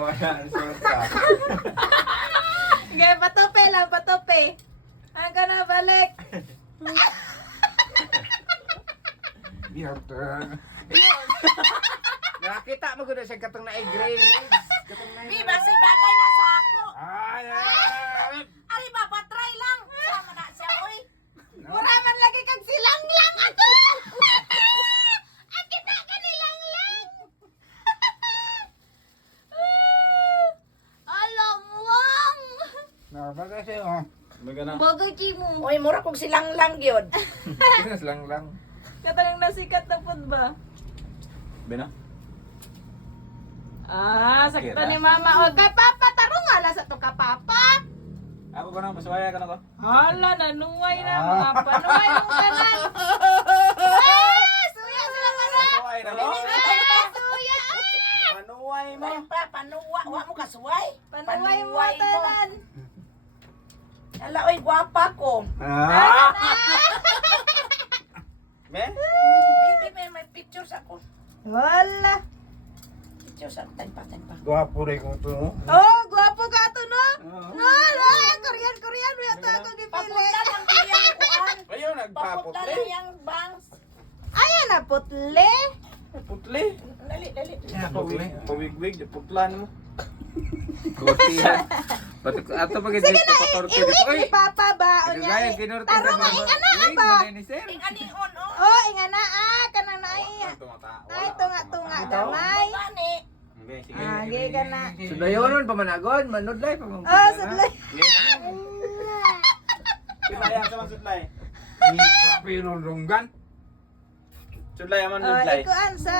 nawala ang suka. Okay, patupi lang, patupi. Hanggang na balik. Your turn. Nakita mo ko na siya katong na-gray legs. Bi, basig bagay na sa ako. Ay, ay. Ari ba, patry lang. Sama na siya, oy. Mura man lagi kag silang lang ato. Akita ka nilang lang. Alam wang. Nakapagay siya, oh. Magana. Bagay ki mo. Oy, mura kong silang lang yun. Kinas lang. Katanang nasikat na pud ba? Bena? Sakto Kira. ni mama. O, kay papa, tarong nga lang sa to ka papa. Ako ka na, paswaya ka na ko. Hala, nanuway na. Mga panuway mo kanan. Suya sila ka na. Paswaya na ko? Suya. Panuway mo. May pa, panuwa. Wa mo kasuway. Panuway mo tanan. Ala, oy, gwapa ko. Ah! Be? Baby, may pictures ako. Wala. Pictures ako. Time pa. Gwapo rin ko to. Oh, gwapo ka to, no? Oo. Hala, Korean. May ito ako gipili. Papunta lang kayang kuan. Ayun, Papunta nagpaputli. lang yung bangs. Ayan na, putli. Putli. Dali. Pawigwig, putlan mo. Kurtihan. Ato pag hindi Sige na, pa korte iwit dito. ni Papa ba? O niya, Kagaya, kinorte taro nga, ingana ba? Ing ani on, oh. Oh, ingana, kanang na iya. Ay, tunga, damay. Gani. Agi ka na. Sudayonon, pamanagon, manudlay, pamanagon. Oh, sudlay. Sudlay, sa sudlay. Pinurunggan. Sudlay, aman Oh, nudlay. ikuan sa...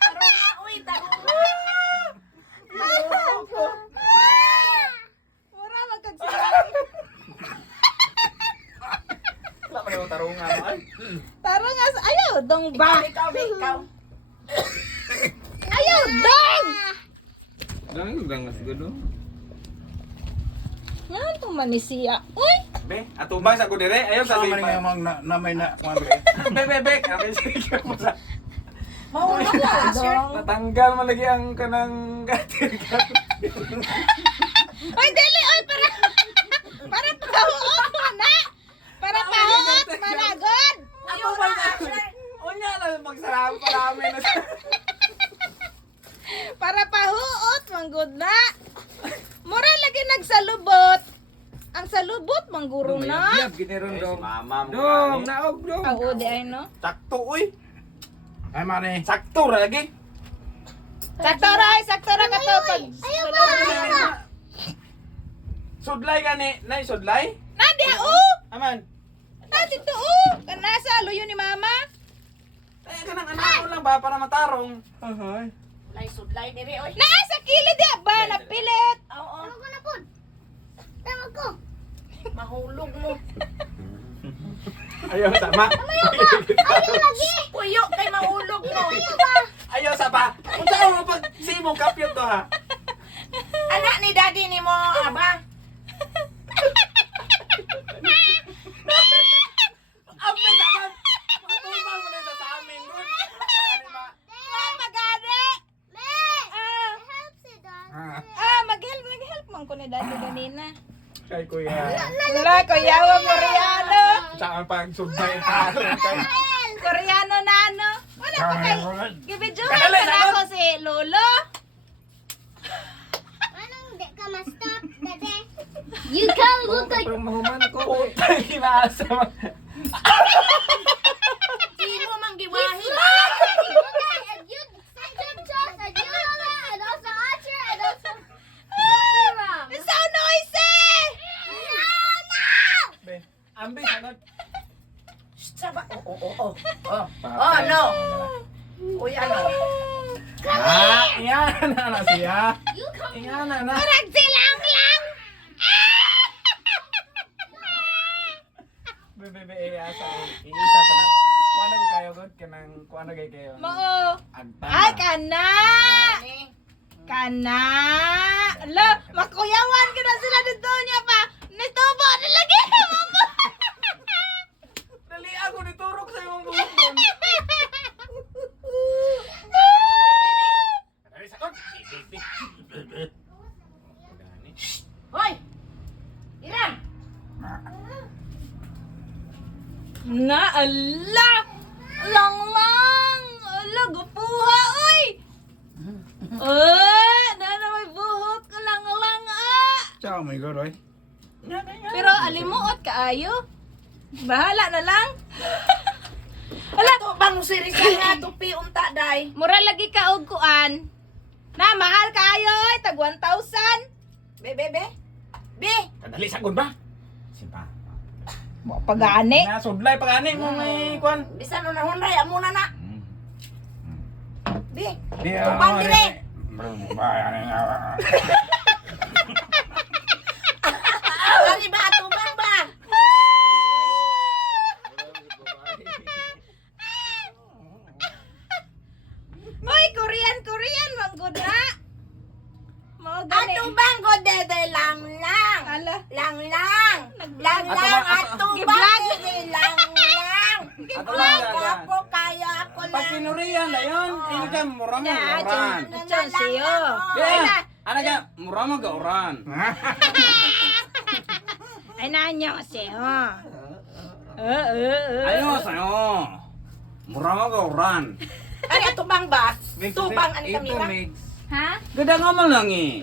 Taro nga, uy, taro nga. Mura magkagsilang. Wala pa yung tarungan. Taro nga sa... Ayaw, dong ba? Ikaw. Ayaw, dong! Dami ko gangas gulo. Yan, tumanisiya. Uy! Be, atubang sa ko dire. Ayaw sa Sama lima. nga mang na may na kumabri. Be. Kami sige mo sa. Mahulog ka, sir. Natanggal mo lagi ang kanang gatir. Uy, dili! Uy, para pahuot mo na! Para pahuot, managod! Ayaw ba na, sir? Unya lang magsarap pa namin. Para pahuot, manggod na! Mura lagi nagsalubot! Ang salubot, mangguro na! Gineron dong. Mama mo. Dong, naog dong. Ang udi ay no? Sakto uy. Ay mani. Sakto ra lagi. Sakto ra ka to pag... Sudlay gani, nay sudlay. Nadia, Aman. Dito, Kanasa, luyo ni mama! Eh kanang anak ko lang ba para matarong. Ahay. Lay sudlay diri, oy. Naa sa kilid di ba? Napilit! Oo. Tawag ko. Mahulog mo. Ayaw sama. Puyo kay mahulog mo. Ayaw sa pa. Unsa mo pag simong kapyot to ha. Anak ni daddy ni mo, aba. Abe naman. Matubang mo na sa amin doon. Magana! Mag-help man ko ni daddy ganina. Kay kuya. Wala, kuyawa Koreano! Saan pag sumbay tarong kay. Koreano na ano? Wala pa kay... Gibidyohan Kadali, ka na sagot. ako si Lolo. You kind of look like Mahuman ko. Putay inaasa. Di mo mang giwahi. and you Chos and you Lola and also Archer and also Ram. It's so noisy! Be, ambi sanad. Saba. Oh. Oh, no. Uy, ano? Iyan na siya. You come Iyan na. Parang silang lang! Be, asa. Iisa pa na. Kuano ko kayo god kanang kuano kay kayo. Moo! Agta. Ay, kana! Kana! Ala, makuyawan ka na sila dito niya pa! Nitubo na lagi! Mama! Dali ako Na, ala! Lang! Ala, gupuha, oy! Na may buhok ka lang, Ciao, my God, oy. Pero alimuot kaayo. Bahala na lang. Wala to bang sirisa nga tupi unta day. Mura lagi ka og kuan. Na, mahal kaayo, oy. Tag 1,000. Be. Kadali sagod ba? Simpa. Mo pagani. Nasudlay pagani mo may kuan. Bisan na hunray amo na na. Be. Di, Tubang dire. Ari ba tubang ba? Hoy, Korean, manggod na. Mao gani. Atubang ko dede lang. Ala. Lang. Atubang Giblag. dede lang. Ato lang Ako kaya ako Pag lang. pinuriyan na yun, ini ka mura mo Ya, oran. Chon siyo. Yeah. Ano ka, mura mo ga oran. Ay nanyo siyo. Ayo sa'yo. Mura mo ga oran. Ari atubang ba? Tubang ani Ito kamera. mix. Ha? Gada nga man lang eh.